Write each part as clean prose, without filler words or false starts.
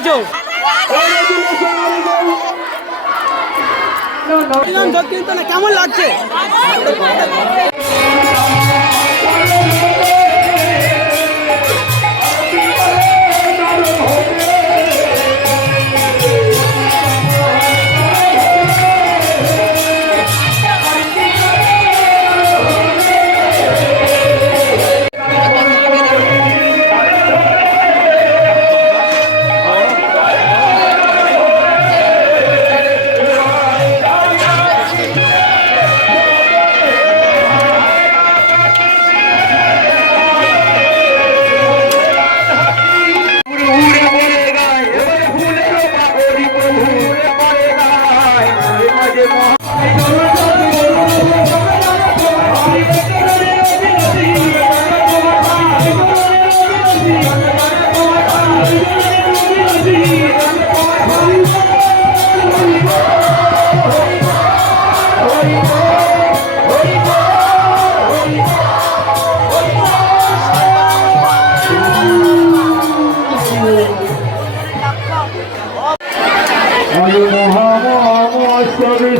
গেছো? কেমন লাগছে?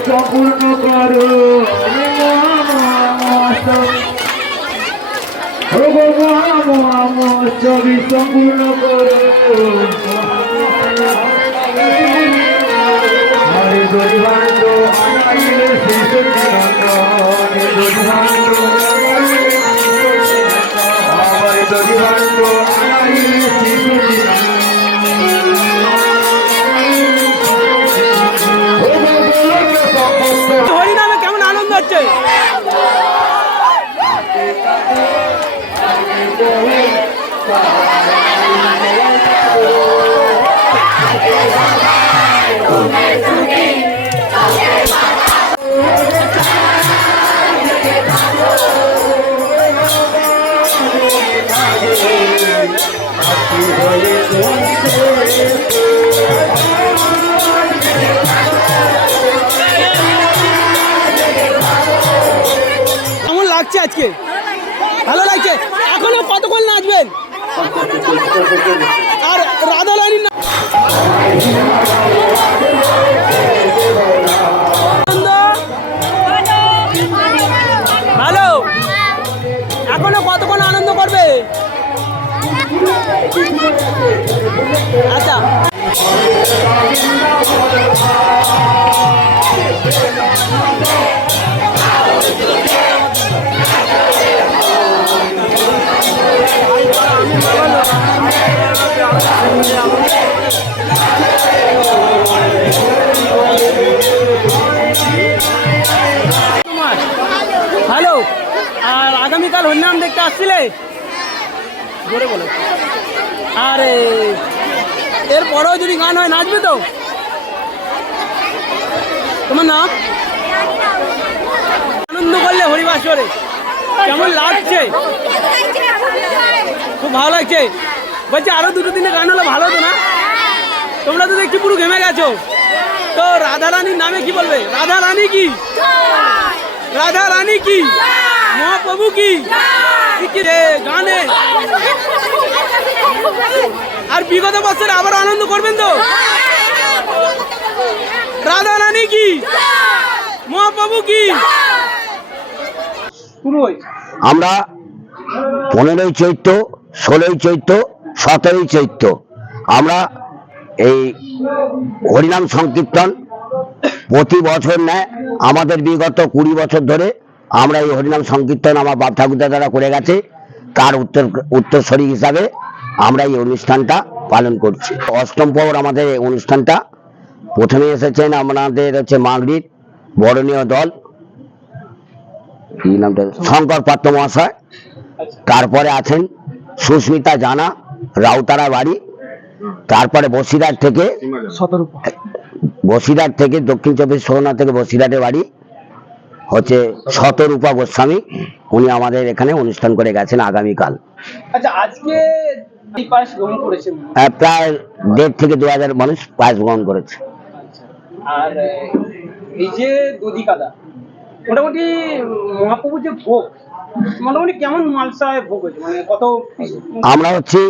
সম্পূর্ণ করো ছবি সম্পূর্ণ করো হরে দরিভাণ্ড আনাইলে শিশু হরে দরিভাণ্ড আনাইলে শিশু হরিনামে কেমন আনন্দ হচ্ছে? কেমন লাগছে আজকে? ভালো লাগছে। এখনো কতক্ষণ নাচবেন? আর রাধা রানী ভালো। এখনো কতক্ষণ আনন্দ করবে? আচ্ছা হ্যালো। আর আগামীকাল হরিনাম দেখতে আসছিলে? জোরে বলো। আর এর পরেও যদি গান হয় নাচবে তো? তোমার নাম? আনন্দ করলে হরিবাসরে কেমন লাগছে? খুব ভালো লাগছে। বলছি আরো দুটো দিনে গান হলে ভালো হতো না? তোমরা তো দেখছি পুরো ঘেমে গেছো। তো রাধা রানীর নামে কি বলবে? রাধা রানী কি? রাধা রানী কি? মহাপ্রভু কি? গানে আর বিগত বছর আবার আনন্দ করবেন তো? রাধা রানী কি? মহাপ্রভু কি? আমরা 15ই চৈত্র, 16ই চৈত্র, 17ই চৈত্র আমরা এই হরিনাম সংকীর্তন প্রতি বছর নেয়। আমাদের বিগত 20 বছর ধরে আমরা এই হরিনাম সংকীর্তন আমার বাপ ঠাকুরদাদারা করে গেছে। তার উত্তরসূরি হিসাবে আমরা এই অনুষ্ঠানটা পালন করছি। অষ্টম পর আমাদের এই অনুষ্ঠানটা প্রথমে এসেছেন আমাদের হচ্ছে মাগরির বরণীয় দল, কি নামটা, শঙ্কর পাত্র মহাশয়। তারপরে আছেন সুস্মিতা জানা, রাউতারা বাড়ি। তারপরে বসিরহাট থেকে দক্ষিণ 24 পরগনা থেকে বসিরহাটের বাড়ি হচ্ছে শতরূপা গোস্বামী। উনি আমাদের এখানে অনুষ্ঠান করে গেছেন আগামীকাল। আচ্ছা, আজকে পায়েস গ্রহণ করেছেন প্রায় 1.5 থেকে 2,000 মানুষ পায়েস গ্রহণ করেছে। আর এই যে দধি কাদা, মোটামুটি মহাপ্রভুর যে ভোগ, মোটামুটি কেমন মালসায় ভোগ হয়েছে, মানে কত? আমরা হচ্ছে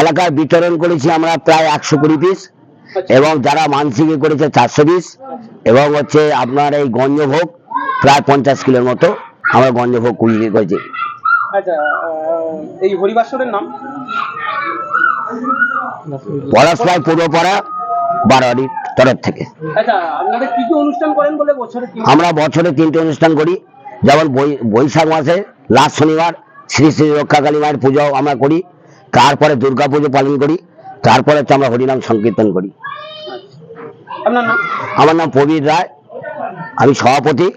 এলাকায় বিতরণ করেছি আমরা প্রায় 120 পিস, আচ্ছা। এবং যারা মানসিকে করেছে 400 পিস, এবং হচ্ছে আপনার এই গঞ্জভোগ প্রায় 50 কিলোর মতো আমরা গঞ্জভোগ বিক্রি করেছি। আচ্ছা, এই হরিবাসরের নাম? পলাশপাড়ায় পূর্বপাড়া বারোয়ারির তরফ থেকে। আচ্ছা, আপনাদের কি কি অনুষ্ঠান করেন বলে বছরে আমরা বছরে 3টে অনুষ্ঠান করি, যেমন বৈশাখ মাসে লাস্ট শনিবার শ্রী শ্রী রক্ষাকালী মায়ের পুজো আমরা করি, তারপরে দুর্গা পুজো পালন করি, তারপরে হচ্ছে আমরা হরিনাম সংকীর্তন করি। আপনার নাম? আমার নাম প্রবীর রায়, আমি সভাপতি।